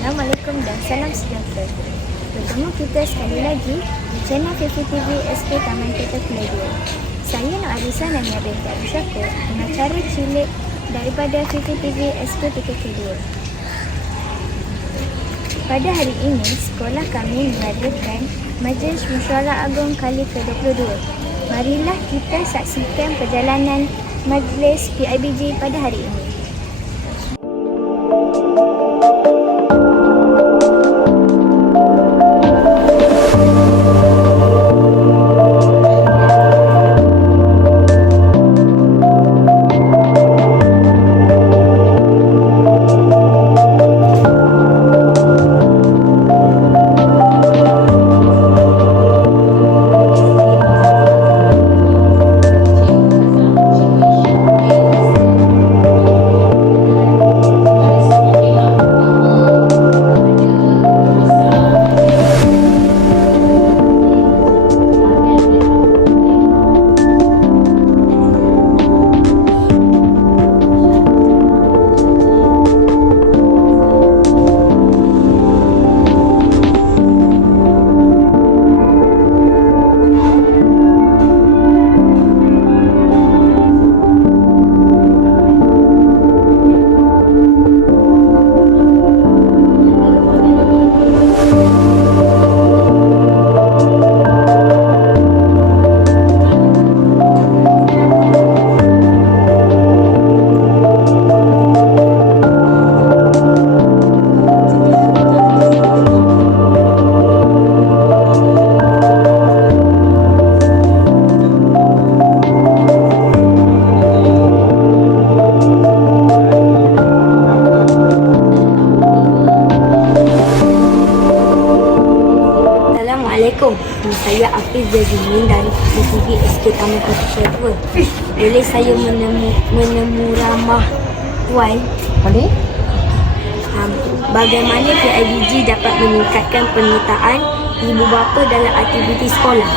Assalamualaikum dan salam sejahtera. Bertemu kita sekali lagi di channel VVTV SK Taman Kereta Keledua. Saya Nur Alisa dan Nabil Darul Syakur, pengacara cilik daripada VVTV SK Kereta Keledua. Pada hari ini, sekolah kami mengadakan Majlis Mesyuarat Agung kali ke-22. Marilah kita saksikan perjalanan Majlis PIBG pada hari ini. Assalamualaikum. Saya Hafiz Jazmin dari VVTV SK Taman Kereta Keledua. Boleh saya menemu ramah Puan? Boleh? Bagaimana PIBG dapat meningkatkan penyertaan ibu bapa dalam aktiviti sekolah?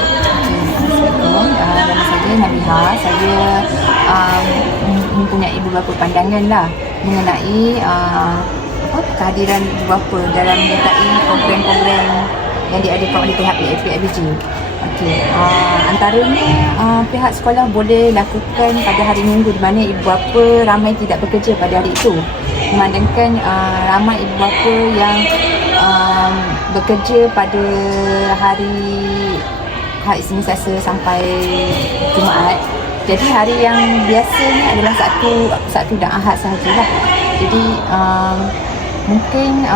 Assalamualaikum. Nama saya Nabiha. Saya mempunyai beberapa pandangan lah mengenai kehadiran ibu bapa dalam menyertai program-program yang diadakan oleh pihak PIBG. Okey, antaranya pihak sekolah boleh lakukan pada hari Minggu di mana ibu bapa ramai tidak bekerja pada hari itu. Memandangkan ramai ibu bapa yang bekerja pada hari Isnin, Selasa sampai Jumaat. Jadi hari yang biasanya adalah Sabtu dan Ahad sahajalah. Jadi mungkin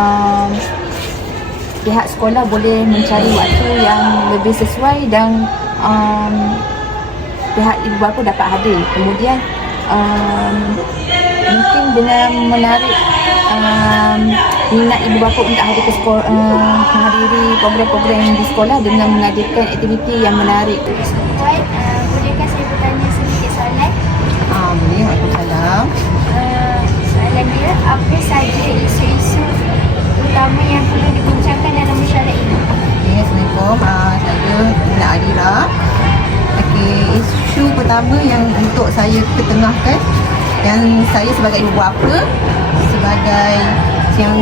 pihak sekolah boleh mencari waktu yang lebih sesuai dan pihak ibu bapa dapat hadir. Kemudian mungkin dengan menarik minat ibu bapa untuk hadir ke sekolah, menghadiri program-program di sekolah dengan mengadakan aktiviti yang menarik. Puan, bolehkah saya bertanya sedikit soalan? Boleh, Waalaikumsalam. Soalan dia, apa sahaja isu-isu utama yang perlu dibincangkan dalam mesyuarat ini? Assalamualaikum. Saya Nina Adira. Isu pertama yang untuk saya ketengahkan, yang saya sebagai ibu bapa, sebagai yang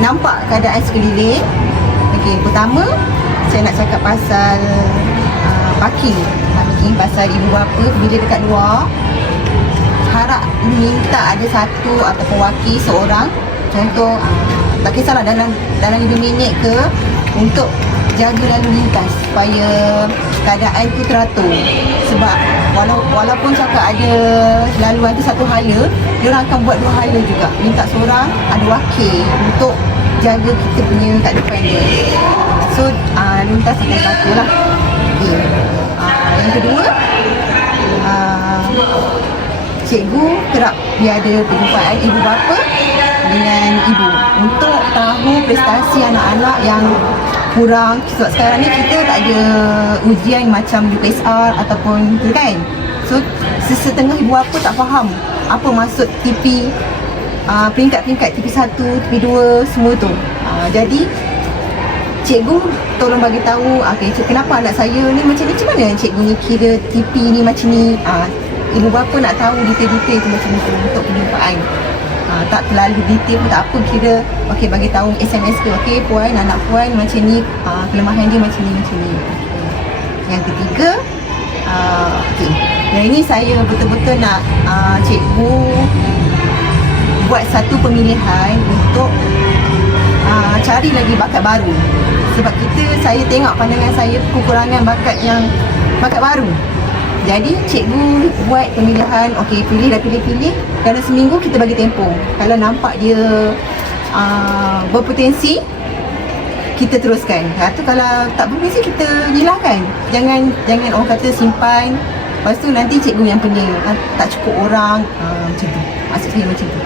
nampak keadaan sekeliling. Pertama saya nak cakap pasal parking pasal ibu bapa bila dekat luar harap minta ada satu ataupun wakil seorang, contoh tak kisahlah dalam 5 minit ke, untuk jaga lalu lintas supaya keadaan tu teratur. Sebab walaupun cakap ada laluan tu satu hala, dia orang akan buat dua hala juga. Minta seorang ada wakil untuk jaga kita punya kat depan dia. So lalu lintas akan teratur lah. Yang kedua, cikgu kerap dia ada perjumpaan ibu bapa dengan ibu untuk tahu prestasi anak-anak yang kurang. Sebab sekarang ni kita tak ada ujian macam UPSR ataupun tu kan. So setengah ibu bapa tak faham apa maksud TP, peringkat-peringkat TP1, TP2 semua tu. Jadi cikgu tolong bagi tahu, kenapa anak saya ni macam mana cikgu ni kira TP ni macam ni. Ibu bapa nak tahu detail-detail tu macam tu untuk perjumpaan. tak terlalu detail pun tak apa, kira okey bagi tahu SMS ke, okey puan, anak puan macam ni, kelemahan dia macam ni. Okay. Yang ketiga, okey, yang ini saya betul-betul nak cikgu buat satu pemilihan untuk cari lagi bakat baru. Sebab saya tengok pandangan saya kekurangan bakat baru. Jadi cikgu buat pemilihan, okey pilih dah pilih. Dalam seminggu kita bagi tempoh. Kalau nampak dia berpotensi, kita teruskan. Atau kalau tak berpotensi, kita nyilahkan. Jangan orang kata simpan. Lepas tu nanti cikgu yang pening, tak cukup orang, macam tu. Maksud saya macam tu.